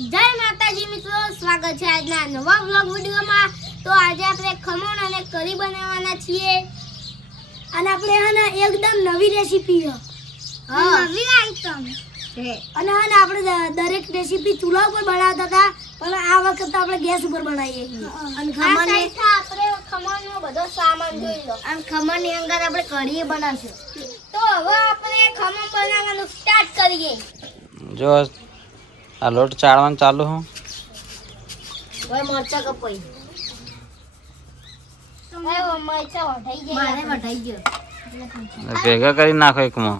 જય માતાજી મિત્રો સ્વાગત છે આજના નવા વ્લોગ વિડીયોમાં. તો આજે આપણે ખમણ અને કરી બનાવવાના છીએ. અને આપણે હે ને એકદમ નવી રેસીપી છે. નવી આઈટમ અને હે ને આપણે દરેક રેસીપી ચૂલા ઉપર બનાવતા હતા પણ આ વખત આપણે ગેસ ઉપર બનાવીએ છીએ. અને ખમણ આપણે ખમણનો બધો સામાન જોઈ લો. અને ખમણની અંદર આપણે કઢી બનાવશું. તો હવે આપણે ખમણ બનાવવાનું સ્ટાર્ટ કરીએ. જો આ લોટ ચાળવાનું ચાલુ હું. મરચા કપાઈ. ભેગા કરી નાખો એક માં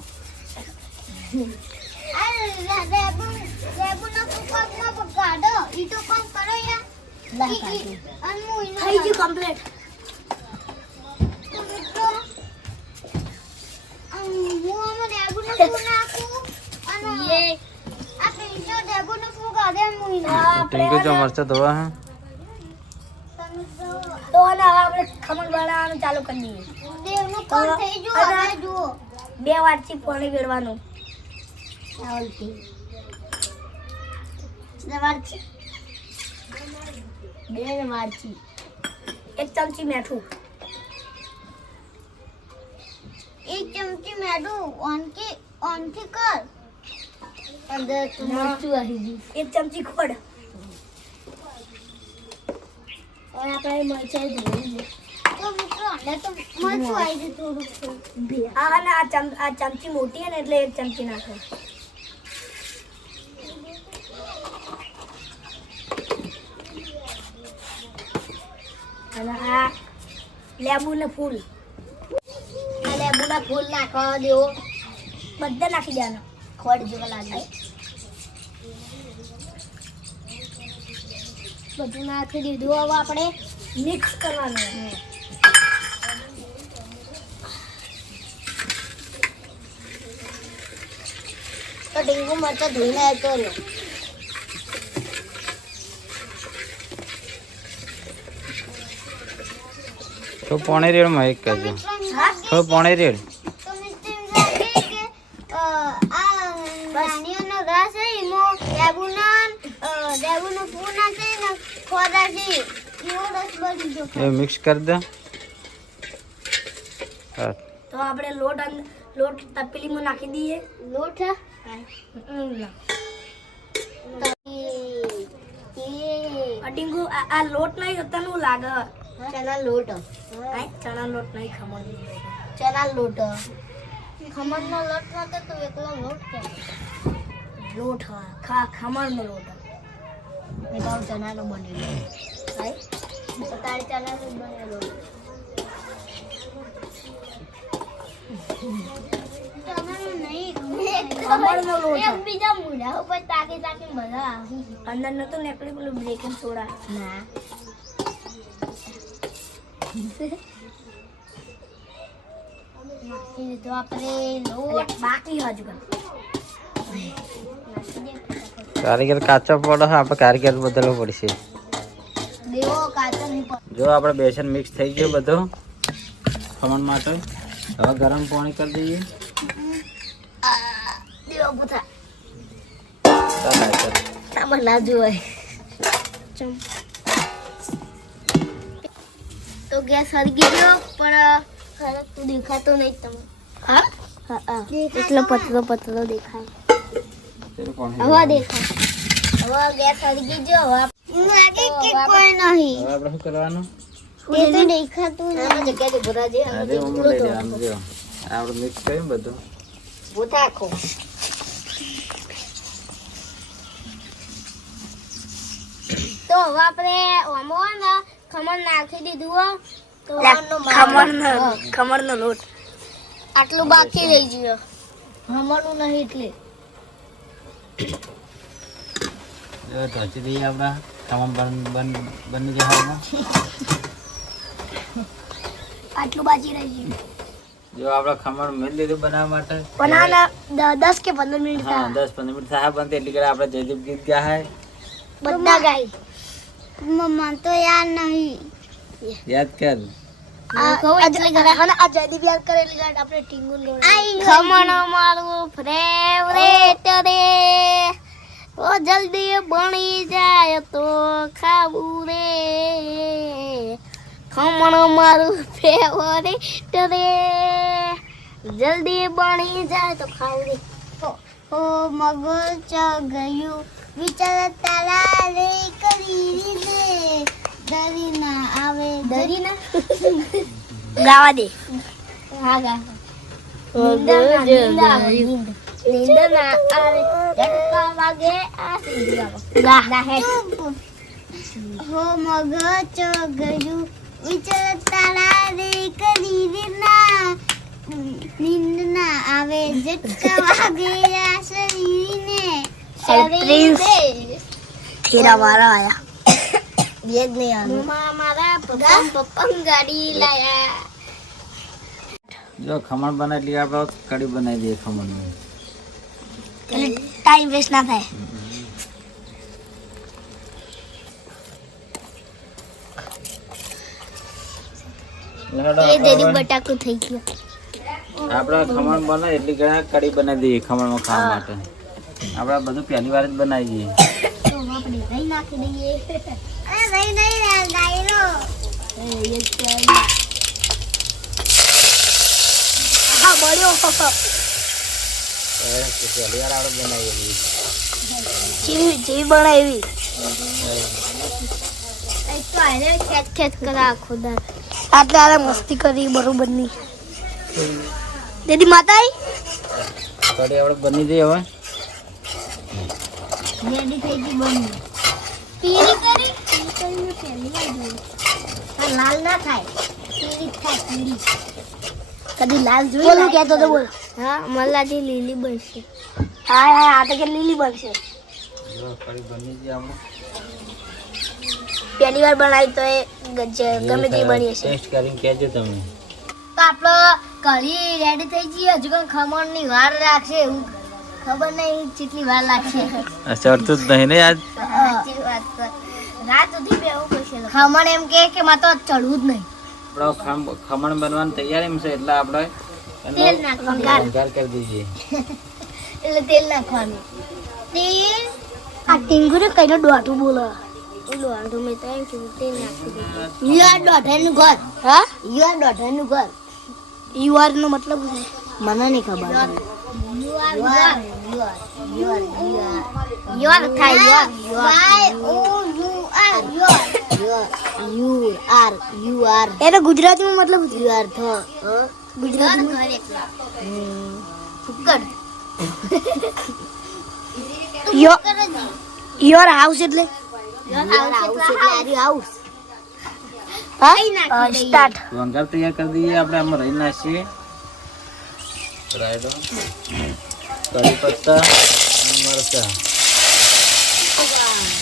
રેબુના કુકરમાં કાઢો ઈ તો કોણ કરો યાર લા ઈ- ઈ- અને હું ઈનો થઈ ગયું કમ્પ્લીટ તો આમ હું આમાં રેબુનું ફૂલ નાખું અને આ પિંજો રેબુનું ફૂલ કાઢે અને હું ઈનો ટીંકુ જો મરચા ધોવા હે તો અને હવે આપણે ખમણ બનાવવાનું ચાલુ કરી દઈએ દેવનું કોણ થઈ ગયું અને- હવે જુઓ બે વાટકી પાણી વેડવાનું ચાવલથી બે વાટકી બે વાટકી એક ચમચી મીઠું એક ચમચી મેદું ઓનકી ઓનથી કર અંદર મરચું આવી ગયું. એક ચમચી ખોડ. હવે આપણે મરચા ધોઈ. તો મિત્રો અંદર તો મરચું આવી ગયું થોડુંક. થોડુંક. આ અને આ ચમ આ ચમચી મોટી ને એટલે એક ચમચી નાખો. અને આ લેબુને ફૂલ. આ લેબુના ફૂલ નાખવા દેવો બધા નાખી દેવાના. ખોડ જેવા લાગે. બધું નાખી દીધું હવે આપણે મિક્સ કરવાનું તો ડીંગુ મરચા ધોઈને આવતો રહ્યો. તો પોણી રેડમાં એક કરજો. તો પોણી રેડ. તો મિસ્ટર કે આ નાનીઓનો ઘાસ છે એમાં લેબુના અ, લેબુનું ફૂલ નાખે ને ખોદ નાખે એવો રસ બની ગયો એ મિક્સ કરી દે. તો આપણે લોટ લોટ તપેલીમાં નાખી દઈએ. લોટ. એ આ લોટ નહીં તને લાગે. ચણા લોટ. આ ચણા લોટ નહીં ખમણ ચણા લોટ. ખમણનો લોટ નતો તો એકલો લોટ કે લોટ હા. ખા ખમણનો લોટ. મેં તો ચણાનો બનેલો તો તારે ચણાનો બનેલો અંદર નતો નીકળી પેલું બેકિંગ સોડા ના. બાકી હજુ કારીગર કાચો પડો છે આપણે કારીગર બદલવો પડશે. જો આપણે બેસન મિક્સ થઈ ગયું બધું ખમણ માટે. હવે ગરમ પાણી કરી દઈએ. તો ગેસ હરગી ગયો પણ ખરેખર દેખાતો નહીં તમે. હા હા. એટલો પતલો પતલો દેખાય. ચાલો પાણી હવે દેખાય. હવે ગેસ હરગી ગયો હવે લાગે કે કોઈ નહીં. હવે આપણે શું કરવાનું? એ તો દેખાતું નહીં જગ્યાએ ભરા જે અરે હું લઈ લેવાનું જો આપણે મિક્સ કર્યું ને બધું. ભૂતા તો હવે આપણે ઓમો ને ખમણ નાખી દીધું હો. તો ખમણનો ખમણનો લોટ. આટલું બાકી રહી ગયું. હમણું નહીં એટલે. ઢોચી દઈએ આપણા ખમણ બન બન બની જાય આટલું બાકી રહી જો આપણે ખમણ મેળ લીધું બનાવવા માટે. દસ કે પંદર મિનિટ હા દસ પંદર મિનિટ થાય. બનતી એટલી આપણે જયદીપ ગીત ગયા. હે બધા ગાય. મમ્મા તો યાર નહીં. યાદ કર. જલ્દી બની જાય તો ખાવું રે. ખમણ મારું ફેવરેટ રે જલ્દી બની જાય તો ખાવું રે. ઓ મગજ ગયું. વિચાર તારા રે કરી દે ડરી ના આવે દરીના? ગાવા દે. હા ગા. હે હો મગજ ગયું વિચાર તારા રે કરી ના નીંદ ના આવે વાગે આ શરીરને. વારા આયા. બે જ નહીં આનું મારા પપ્પા પપ્પા ગાડી લાયા જો ખમણ બનાવી લઈએ આપણે કઢી બનાવી દઈએ ખમણની. એટલે ટાઈમ વેસ્ટ ના થાય. બટાકું થઈ ગયું. આપણે ખમણ બને એટલી ઘણા કઢી બનાવી દઈએ ખમણમાં ખાવા માટે. આપણે બધું પહેલી વાર જ બનાવી દઈએ. નાખી દઈએ. બનાવી આટલે મસ્તી કરી બરોબરની દીદી માતા? કઢી આપણે બની જઈએ હવે. રેડી થઈ ગઈ બની. પીળી કરી? કરીને પહેલી વાર આ લાલ ના થાય. પીળી થાય પીળી કદી લાલ જોઈ બોલું કહેતો તો બોલ. હા મલાજી લીલી બનશે. હા હા આ તો કે લીલી બનશે. જઈએ પહેલી વાર બનાવી તો એ ગમે તે બની હશે. ટેસ્ટ કરીને કહેજો તમે. તો આપણો કઢી રેડી થઈ ગઈ હજુ પણ ખમણની વાર લાગશે એવું ખબર નહીં કેટલી વાર લાગશે. ચડતું જ નહીં ને આજ સાચી વાત. રાત સુધી બેવું પડશે ખમણ એમ કે કે માં તો ચડવું જ નહીં. આપણો ખમણ બનવાની તૈયારી છે એટલે આપણે તેલ નાખવાનું. કરી દઈએ. એટલે તેલ નાખવાનું. તેલ? આ ટીંગુરે કઈનો દોઢું બોલો? આંધું મેં તો એમ કીધું તેલ નાખી દીધું યુ આર દોઢાનું ઘર. હા? યુ આર દોઢાનું ઘર. યુ આર નો મતલબ શું? મને નહીં ખબર. You are you are you are you are you are you are you are you are you are you are. એનો ગુજરાતીમાં મતલબ યુ આર ધ ગુજરાતી ફુક્કડ યો યોર હાઉસ એટલે? હાઉસ હા? સ્ટાર્ટ વઘાર તૈયાર કરી દઈએ આપણે આમાં રહી નાખીએ રાયડો. પત્તા મરચા ચમચી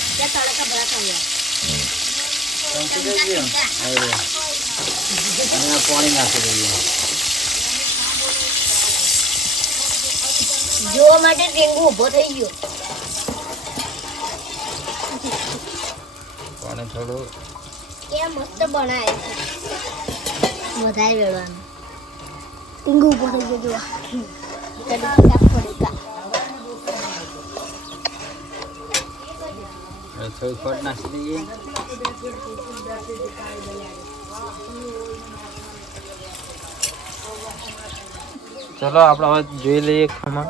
દેજો. આવી રહ્યો. અને આ જોવા માટે ટેંગુ ઊભો થઈ ગયો. પાણી થોડું કે મસ્ત બનાવે છે વધારે વેળવાનું ટીંગુ ઊભો થઈ ગયો જોવા હવે થોડી ખોટ નાખી દઈએ ચલો આપણે હવે જોઈ લઈએ ખમણ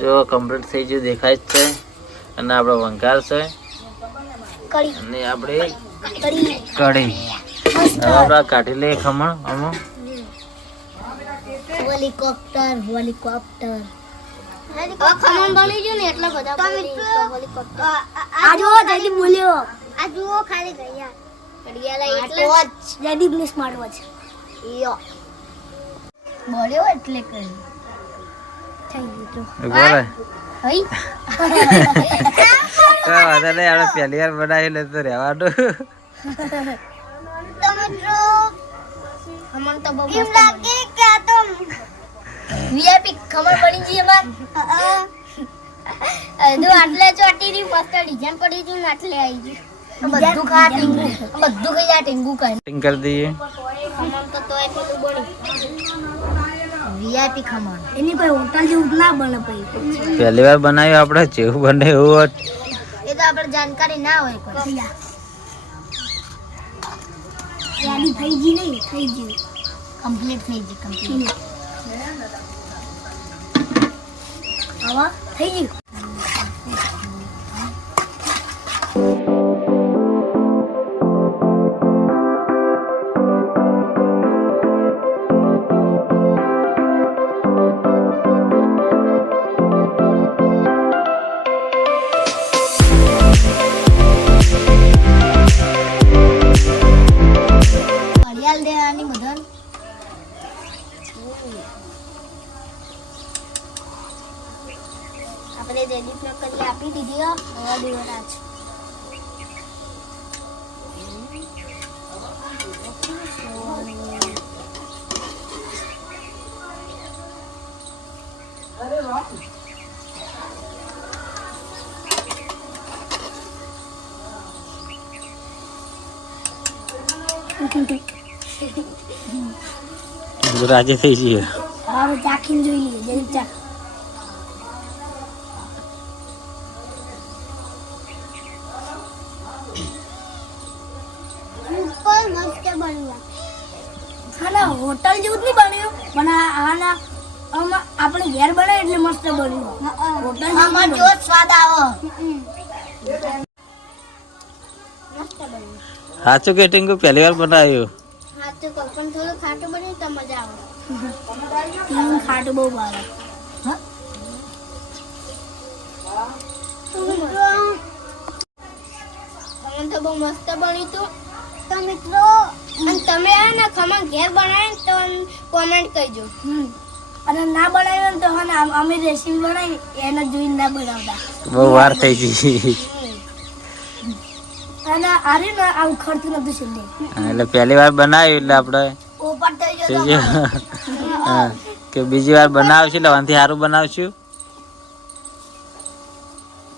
જો કમ્પ્લીટ થઈ ગયું દેખાય જ છે. અને આપણો વંકાર છે. અને આપણે કઢી. હવે આપણે કાઢી લઈએ ખમણ આમાં. Helicopter helicopter. ખમણ બની ગયું ને એટલા બધા હેલિકોપ્ટર. આ જો જયદીપ બોલ્યો. આ જુઓ ખાલી ગયા ઘડિયાળા એટલે ટોચ જયદીપની સ્માર્ટ વોચ યો. બોલ્યો એટલે કરી થઈ ગયું બોલે. હઈ? પહેલી વાર બનાવી લે તો રહેવાનું. તો ખમણ તો બહુ એમ લાગે કે આ તો વીઆઈપી ખબર પડી ગઈ અમાર હજુ આટલે ચોટી રહ્યું મસ્ત ડિઝાઇન પડી ગયું ને આટલે આવી ગયું. બધું ખા ટીંગુ. બધું ખાઈ જા ટીંગુ કઈ કટિંગ કરી દઈએ. ખમણ તો તોય પેલું બન્યું વીઆઈપી ખમણ. એની કોઈ હોટલ જેવું ના બને પછી. પહેલી વાર બનાવ્યું આપણે જેવું બને એવું. એ તો આપણે જાણકારી ના હોય કોઈ. યાદી થઈ ગઈ નહીં થઈ ગઈ કમ્પ્લીટ થઈ ગઈ કમ્પ્લીટ આવા થઈ ગયું આપી દીધી હો. હવે દેવાના છે બધું રાજી થઈ જઈએ. ચાખીને જોઈ લઈએ. જરીક ચાખ ઉપર મસ્ત બન્યું આના હોટલ જેવું જ નહીં બન્યું. પણ આના આપણે ઘેર બનાવે એટલે મસ્ત બન્યું. હોટલ જેવું જો સ્વાદ આવો. સાચું કે ટીંગુ? પહેલી વાર બનાવ્યું. પણ થોડું ખાટું બન્યું તો મજા આવે. ખાટું બહુ ભાવે. તો તો બહુ મસ્ત બન્યું હતું તો મિત્રો અને તમે આના ને ખમણ ઘેર બનાવી તો કોમેન્ટ કરજો. અને ના બનાવી ને તો હે અમે રેસીપી બનાવી એને જોઈને ના બનાવતા. બહુ વાર થઈ ગઈ. અને આરે ને આવું ખર્ચું નતું છેલ્લે. એટલે પહેલી વાર બનાવ્યું એટલે આપણે ઓપર થઈ ગયો હા, કે બીજી વાર બનાવશું એટલે વાંથી સારું બનાવશું.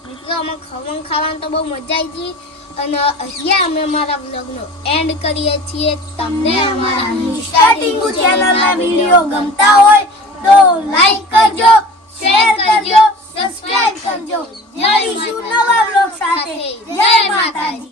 મિત્રો અમે ખમણ ખાવાની તો બહુ મજા આવી ગઈ અને અહીંયા અમે અમારા બ્લોગનો એન્ડ કરીએ છીએ. તમને અમારા વીડિયો ગમતા હોય તો લાઈક કરજો શેર કરજો સબસ્ક્રાઇબ કરજો. જય માતાજી.